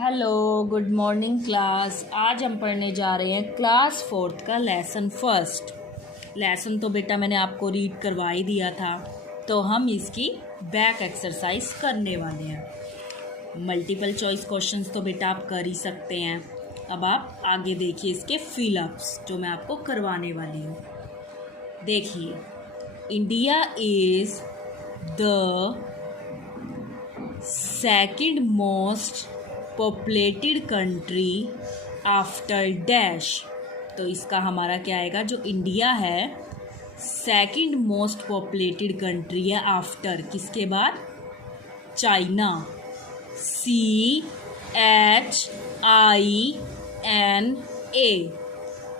Hello, good morning class. आज हम पढ़ने जा रहे हैं क्लास 4th का लेसन फर्स्ट। लेसन तो बेटा मैंने आपको रीड करवा ही दिया था, तो हम इसकी बैक एक्सरसाइज करने वाले हैं। मल्टीपल चॉइस क्वेश्चंस तो बेटा आप कर ही सकते हैं। अब आप आगे देखिए इसके फिलअप्स जो मैं आपको करवाने वाली हूँ। देखिए, India is the second most populated country after dash. तो इसका हमारा क्या आएगा, जो इंडिया है सेकंड मोस्ट पॉपुलेटेड कंट्री है आफ्टर किसके बाद, चाइना। CHINA,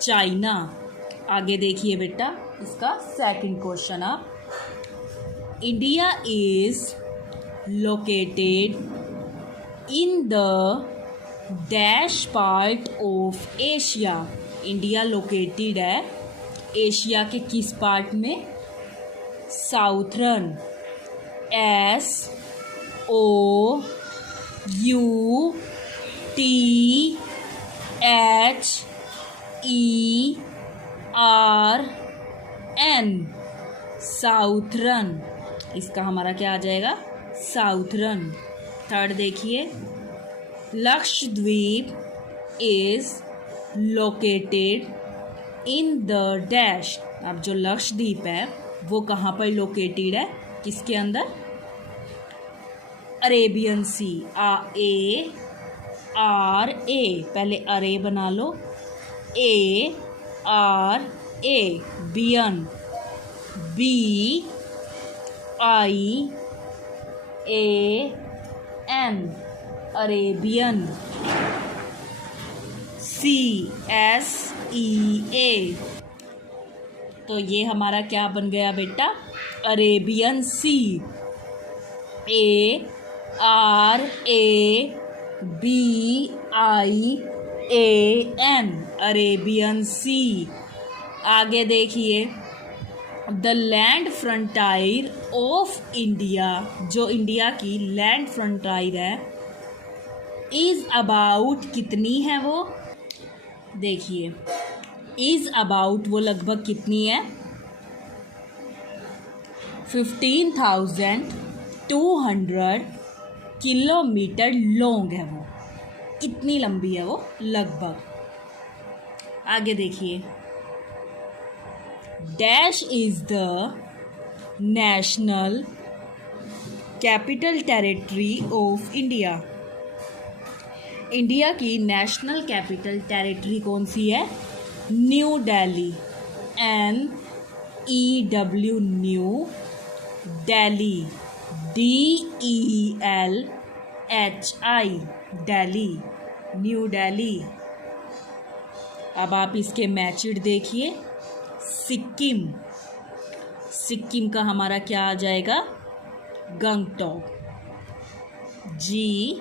China. आगे देखिए बेटा इसका सेकंड क्वेश्चन आप, India is located in the dash part of Asia. India located है एशिया के किस पार्ट में, साउथर्न। SOUTHERN, southern. इसका हमारा क्या आ जाएगा, साउथर्न। थर्ड देखिए, Lakshadweep is located in the dash. अब जो लक्षद्वीप है वो कहाँ पर लोकेटेड है, किसके अंदर, अरेबियन सी। पहले अरे बना लो, बियन, BIAN, अरेबियन। CSEA, तो ये हमारा क्या बन गया बेटा, अरेबियन सी। ARABIAN, अरेबियन सी। आगे देखिए, the land frontier of India, जो इंडिया की लैंड फ्रंटायर है, इज़ अबाउट, कितनी है वो, देखिए इज़ अबाउट वो लगभग कितनी है, 15,200 किलोमीटर लॉन्ग है वो, इतनी लंबी है वो लगभग। आगे देखिए, dash is the national capital territory of India. India की नेशनल कैपिटल टेरिटरी कौन सी है, new Delhi. NEW, new Delhi, DELHI, Delhi, new Delhi. अब आप इसके मैचिड देखिए, सिक्किम। सिक्किम का हमारा क्या आ जाएगा, गंगटोक, GANG,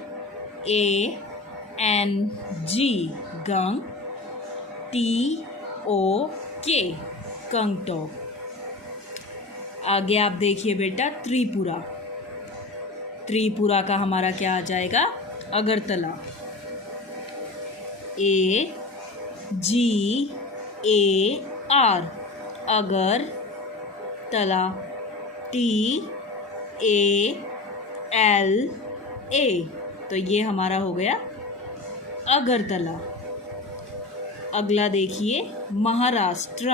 गंग, TOK, गंगटोक। आगे आप देखिए बेटा, त्रिपुरा। त्रिपुरा का हमारा क्या आ जाएगा, अगरतला, AGAR, अगरतला, TALA, तो ये हमारा हो गया अगरतला। अगला देखिए, महाराष्ट्र।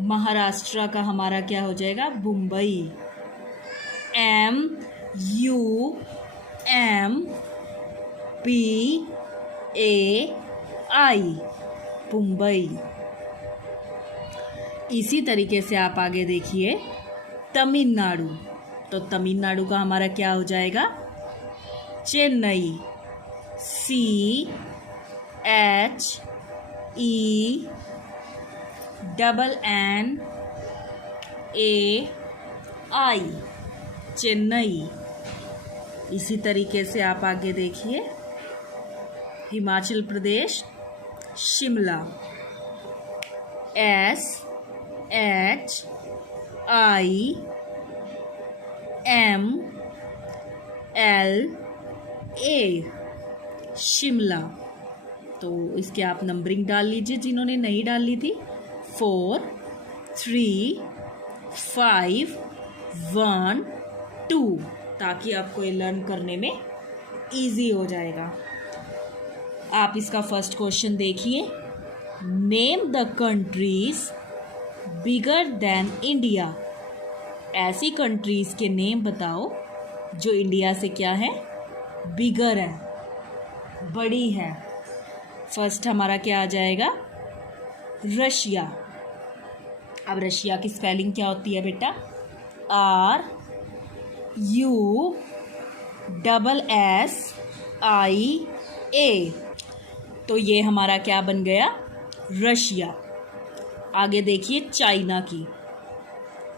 महाराष्ट्र का हमारा क्या हो जाएगा, मुंबई, MUMBAI, मुंबई। इसी तरीके से आप आगे देखिए, तमिलनाडु। तो तमिलनाडु का हमारा क्या हो जाएगा, चेन्नई, CHENNAI, चेन्नई। इसी तरीके से आप आगे देखिए, हिमाचल प्रदेश, शिमला, SHIMLA, ए शिमला। तो इसके आप नंबरिंग डाल लीजिए जिन्होंने नहीं डाली थी। 4 3 5 1 2, ताकि आपको ये लर्न करने में इजी हो जाएगा। आप इसका फर्स्ट क्वेश्चन देखिए। Name the countries bigger than India. ऐसी कंट्रीज के नेम बताओ जो इंडिया से क्या है, बिगर है, बड़ी है। फर्स्ट हमारा क्या आ जाएगा, रशिया। अब रशिया की स्पेलिंग क्या होती है बेटा, RUSSIA। तो ये हमारा क्या बन गया, रशिया। आगे देखिए चाइना की,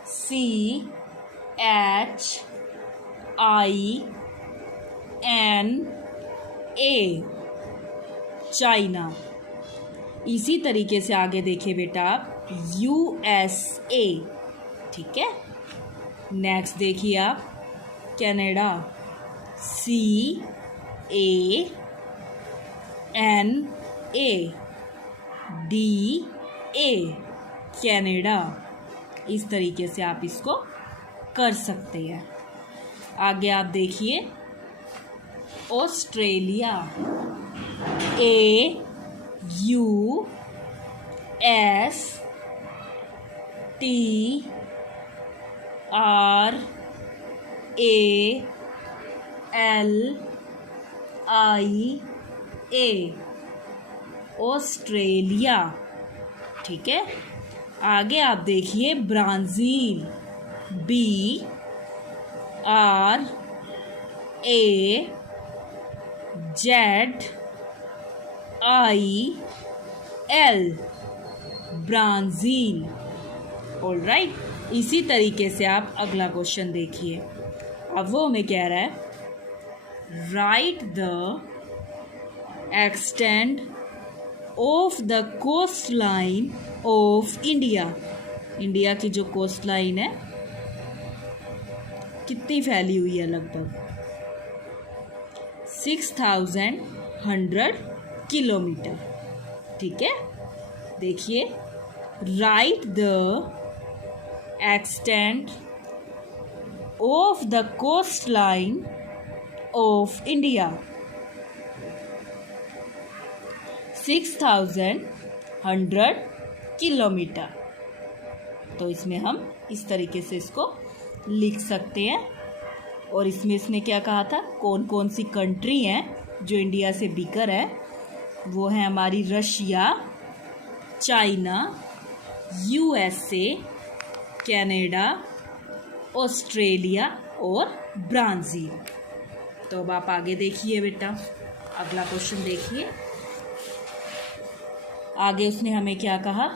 CHINA, चाइना। इसी तरीके से आगे देखिए बेटा आप, USA, ठीक है। नेक्स्ट देखिए आप, कनाडा, CANADA, कनाडा। इस तरीके से आप इसको कर सकते हैं। आगे आप देखिए ऑस्ट्रेलिया, AUSTRALIA, ऑस्ट्रेलिया, ठीक है। आगे आप देखिए ब्राज़ील, BRAZIL, ब्राज़ील। ऑलराइट। इसी तरीके से आप अगला क्वेश्चन देखिए। अब वो हमें कह रहा है, write the extent of the coast line of India. India की जो कोस्ट लाइन है कितनी फैली हुई है, लगभग 6100 किलोमीटर, ठीक है। देखिए, write the extent of the coast line of India. 6100 kilometre. तो इसमें हम इस तरीके से इसको लिख सकते हैं। और इसमें इसने क्या कहा था, कौन कौन सी कंट्री हैं जो इंडिया से बिगर है। वो है हमारी Russia, China, USA, Canada, Australia और ब्राज़ील। तो अब आप आगे देखिए बेटा, अगला क्वेश्चन देखिए। आगे उसने हमें क्या कहा,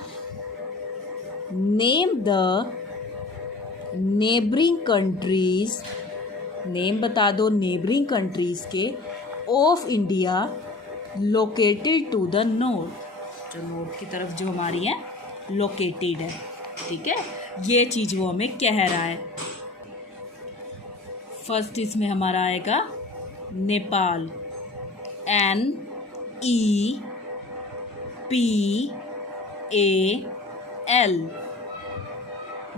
name the neighbouring countries. Name बता दो नेबरिंग कंट्रीज के of India located to the north. जो नॉर्थ की तरफ जो हमारी है लोकेटेड है, ठीक है। ये चीज़ वो हमें कह रहा है। फर्स्ट इसमें हमारा आएगा नेपाल, NEPAL,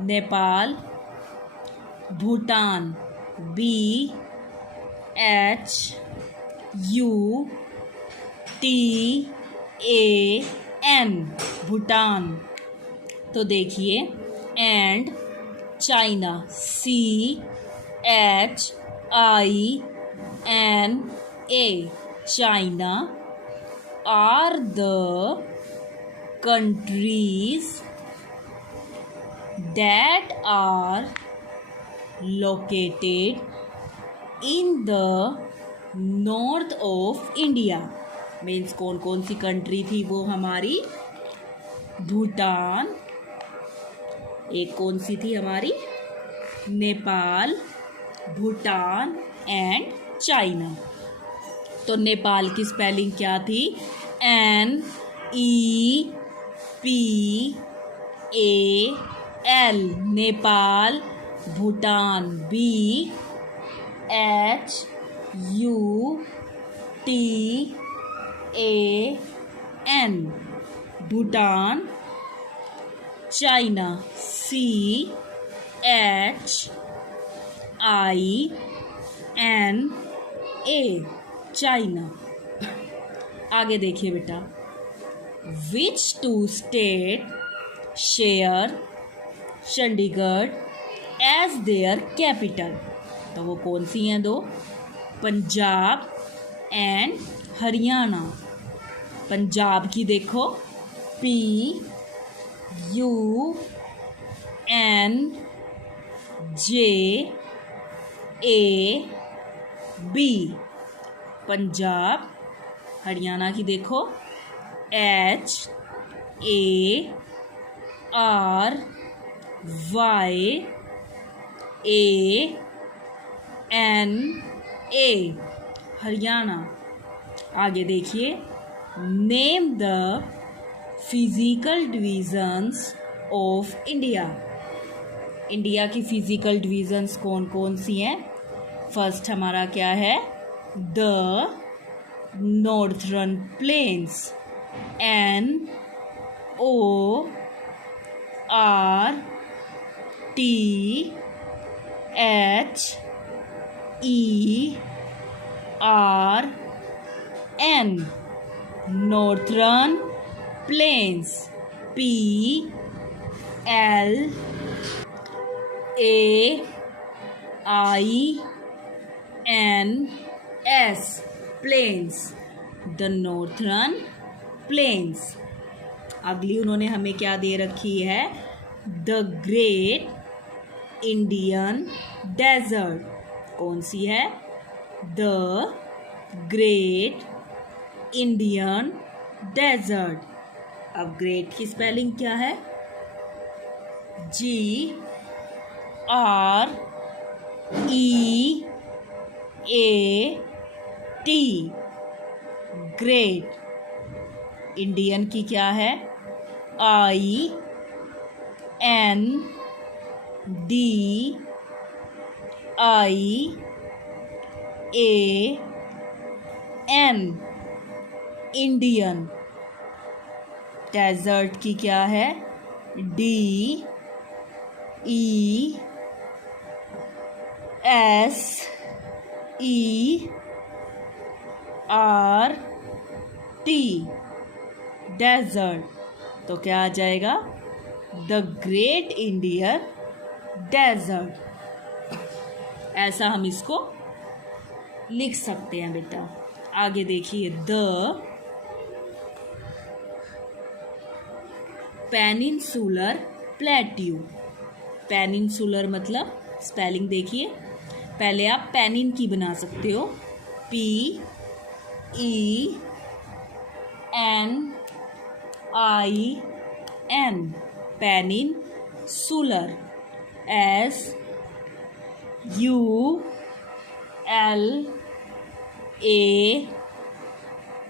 नेपाल। भूटान, BHUTAN, भूटान। तो देखिए, and China, CHINA, China, are the countries that are located in the north of India। Means कौन कौन सी कंट्री थी वो हमारी, भूटान, एक कौन सी थी हमारी, नेपाल, भूटान एंड चाइना। तो नेपाल की स्पेलिंग क्या थी, NEPAL, Nepal. Bhutan, BHUTAN, U T A N, Bhutan. China, C H I N A, China. आगे देखिए बेटा, which two state share Chandigarh as their capital. तो वो कौन सी हैं दो? पंजाब एंड हरियाणा. पंजाब की देखो P U N J A B, Punjab. Haryana की देखो H A R Y A N A, Haryana. आगे देखिए, name the physical divisions of India. India की फिजिकल डिविजन्स कौन कौन सी हैं? फर्स्ट हमारा क्या है? The northern plains, NORTHERN, northern plains. PLAINS, plains, the northern plains. अगली उन्होंने हमें क्या दे रखी है? The great Indian desert. कौन सी है? The great Indian desert. अब ग्रेट की स्पेलिंग क्या है? GREAT, great. इंडियन की क्या है? INDIAN, Indian. डेजर्ट की क्या है? DESERT, desert. तो क्या आ जाएगा? The great Indian desert. ऐसा हम इसको लिख सकते हैं बेटा. आगे देखिए, द पेनिनसुलर प्लेट्यू. पेनिनसुलर मतलब स्पेलिंग देखिए. पहले आप पेनिन की बना सकते हो, PENIN, peninsular.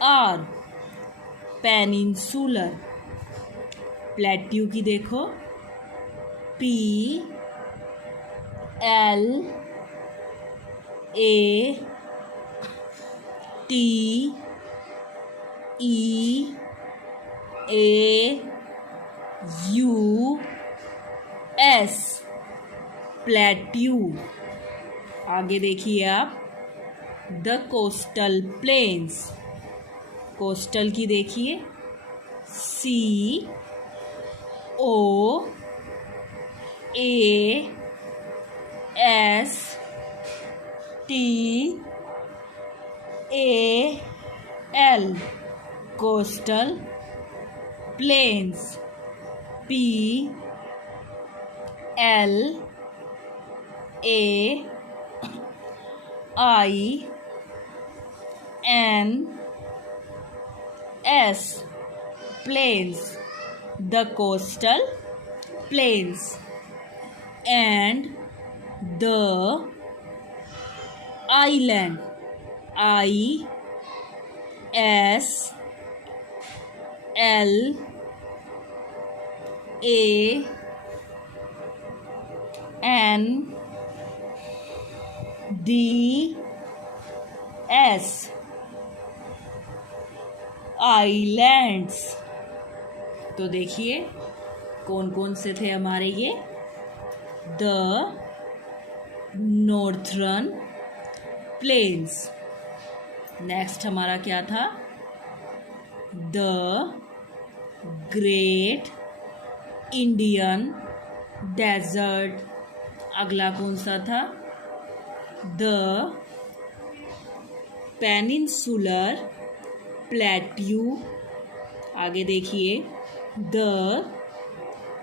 SULAR, peninsular. Plateau की देखो PLATEAUS, प्लेट्यू. आगे देखिए आप, द कोस्टल प्लेन्स. कोस्टल की देखिए COASTAL, coastal planes. PLAINS, plains, the coastal plains. And the island, ISLAND, S islands. तो देखिए कौन कौन से थे हमारे ये, द नॉर्थर्न प्लेन्स। नेक्स्ट हमारा क्या था, द ग्रेट इंडियन डेजर्ट। अगला कौन सा था, द पेनिनसुलर प्लेट्यू। आगे देखिए, the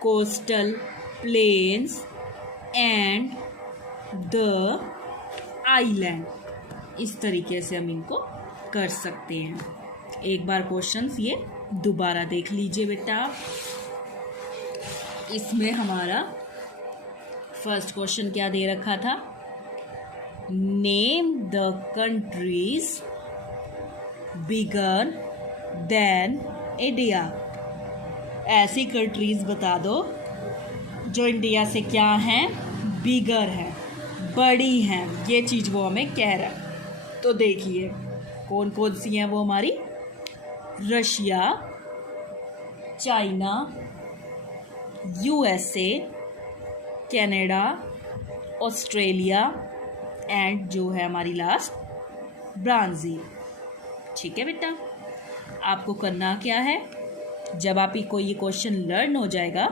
coastal plains and the island. इस तरीके से हम इनको कर सकते हैं। एक बार क्वेश्चंस ये दोबारा देख लीजिए बेटा। इसमें हमारा फर्स्ट क्वेश्चन क्या दे रखा था, name the countries bigger than India. ऐसी कंट्रीज बता दो जो इंडिया से क्या हैं, बिगर हैं, बड़ी हैं। ये चीज़ वो हमें कह रहा है। तो देखिए कौन कौन सी हैं वो हमारी, Russia, China, USA, Canada, Australia and जो है हमारी लास्ट ब्राज़ील। ठीक है बेटा, आपको करना क्या है, जब आप को ये क्वेश्चन लर्न हो जाएगा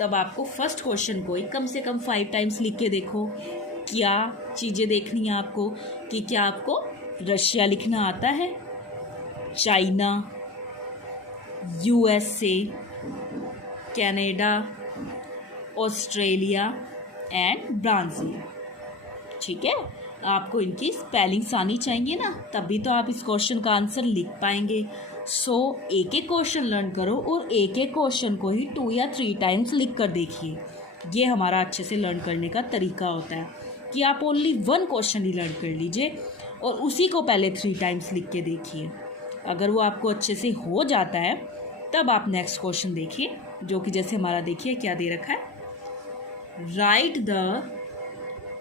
तब आपको फर्स्ट क्वेश्चन को ही कम से कम 5 टाइम्स लिख के देखो। क्या चीज़ें देखनी है आपको कि क्या आपको रशिया लिखना आता है, China, USA, Canada, Australia and Brazil. ठीक है, आपको इनकी स्पेलिंग्स आनी चाहिए ना, तभी तो आप इस क्वेश्चन का आंसर लिख पाएंगे। सो एक एक क्वेश्चन लर्न करो और एक एक क्वेश्चन को ही 2 या 3 टाइम्स लिख कर देखिए। ये हमारा अच्छे से लर्न करने का तरीका होता है कि आप ओनली 1 क्वेश्चन ही लर्न कर लीजिए और उसी को पहले 3 टाइम्स लिख के देखिए। अगर वो आपको अच्छे से हो जाता है तब आप नेक्स्ट क्वेश्चन देखिए, जो कि जैसे हमारा देखिए क्या दे रखा है, write the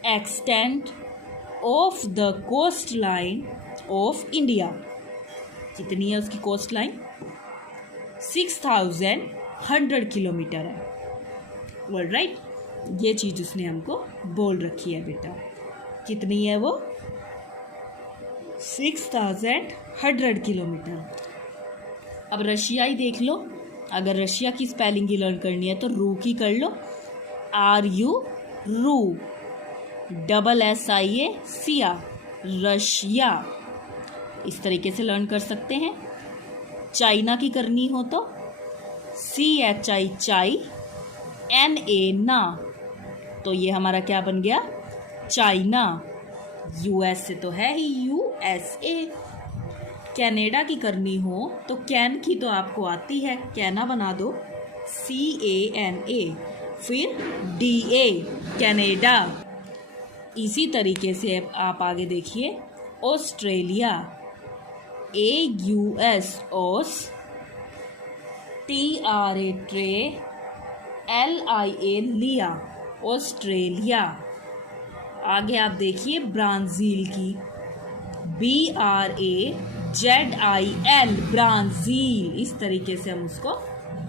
extent of the coast line of India. कितनी है उसकी कोस्ट लाइन, 6100 किलोमीटर है। ऑलराइट, ये चीज़ उसने हमको बोल रखी है बेटा। कितनी है वो, 6100 किलोमीटर। अब रशिया ही देख लो, अगर रशिया की स्पेलिंग ही लर्न करनी है तो रू की कर लो, RU रू, SSIA सिया, रशिया। इस तरीके से लर्न कर सकते हैं। चाइना की करनी हो तो CHI चाई, NA ना, तो ये हमारा क्या बन गया, चाइना। US से तो है ही USA। कनाडा की करनी हो तो कैन की तो आपको आती है, कैना बना दो, CANA, फिर DA कनाडा। इसी तरीके से आप आगे देखिए, ऑस्ट्रेलिया, AUS ओस, TRA ट्रे, LIA लिया, ऑस्ट्रेलिया। आगे आप देखिए ब्राज़ील की, BRAZIL ब्राज़ील। इस तरीके से हम उसको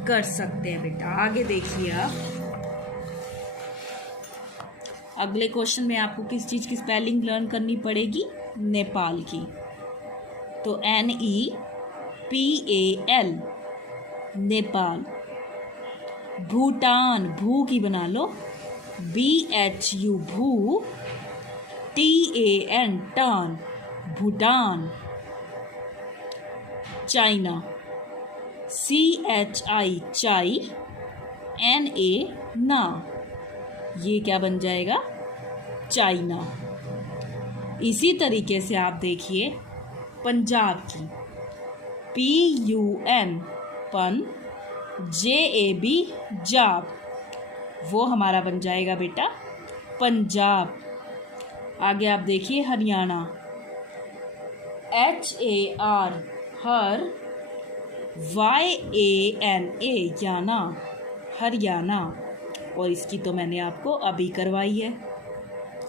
कर सकते हैं बेटा। आगे देखिए आप, अगले क्वेश्चन में आपको किस चीज़ की स्पेलिंग लर्न करनी पड़ेगी, नेपाल की। तो NEPAL नेपाल। भूटान, भू की बना लो, BHU भू, TAN टान, भूटान। चाइना, CHI चाई, NA ना, ये क्या बन जाएगा, चाइना। इसी तरीके से आप देखिए पंजाब की, PUN पन, JAB जाब, वो हमारा बन जाएगा बेटा पंजाब। आगे आप देखिए हरियाणा, HAR हर, YANA याना, हरियाणा। और इसकी तो मैंने आपको अभी करवाई है।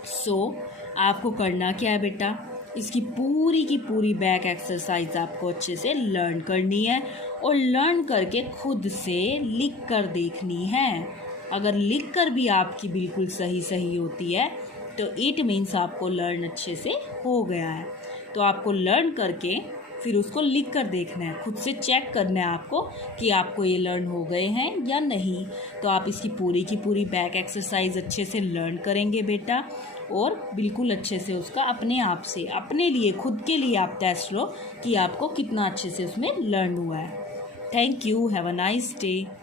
सो आपको करना क्या है बेटा, इसकी पूरी की पूरी बैक एक्सरसाइज आपको अच्छे से लर्न करनी है और लर्न करके खुद से लिख कर देखनी है। अगर लिख कर भी आपकी बिल्कुल सही सही होती है तो इट मीन्स आपको लर्न अच्छे से हो गया है। तो आपको लर्न करके फिर उसको लिख कर देखना है, खुद से चेक करना है आपको कि आपको ये लर्न हो गए हैं या नहीं। तो आप इसकी पूरी की पूरी बैक एक्सरसाइज अच्छे से लर्न करेंगे बेटा और बिल्कुल अच्छे से उसका अपने आप से अपने लिए खुद के लिए आप टेस्ट लो कि आपको कितना अच्छे से उसमें लर्न हुआ है। Thank you, have a nice day.